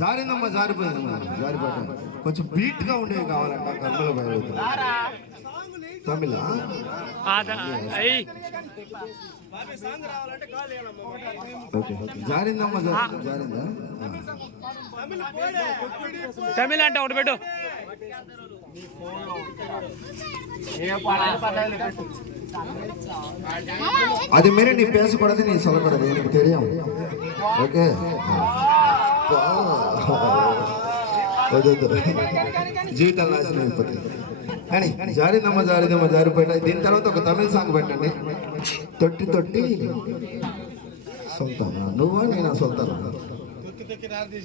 జారిందమ్మా, జారిపోయిందమ్మా, జారిపోయాడు. కొంచెం బీట్ గా ఉండేవి కావాలంట కర్మల బయలు. తమిళ జారిందమ్మా, జారిందా? తమిళ అంటే ఒకటి పెట్టు. அது மாரி நீ பேசக்கூடாது, நீ சொல்லக்கூடாது, எனக்கு தெரியும். ஓகே, జీవితం నాశనం అయిపోతుంది. కానీ జారిందమ్మ, జారిందమ్మ, జారిపోయినా. దీని తర్వాత ఒక తమిళ సాంగ్ పెట్టండి. తొట్టి తొట్టి సుల్తానా, నువ్వా నేనా సుల్తానా?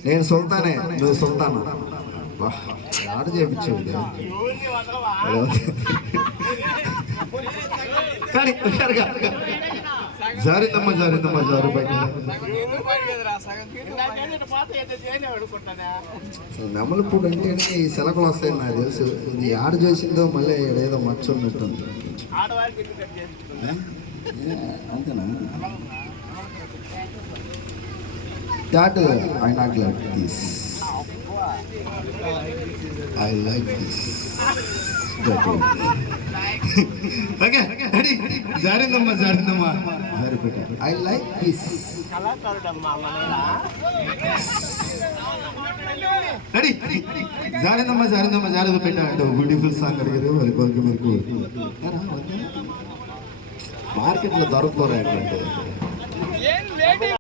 నేను సుల్తానే, నువ్వు సుల్తానా. ఆడ చేయించావు. కానీ జారిందమ్మ, జారిందమ్మ, జారిపోయినా. నెమలిపూడి అంటేనే ఈ శలకలు వస్తాయి నాకు తెలుసు. ఇది ఆడ చేసిందో మళ్ళీ ఏదో మచ్చ ఉన్నట్టుంది. అంతేనా? That I not like this, I like this. Okay, ready? జారిందమ్మా, జారిందమ్మా, జారిపోయా. I like this. రెడీ? జారిందమ్మా, జారిందమ్మా, జారిదో పెట్టాడు. బ్యూటిఫుల్ సాంగ్ అడిగారు. మరి కోరిక మీకు మార్కెట్లో దొరకపోరా.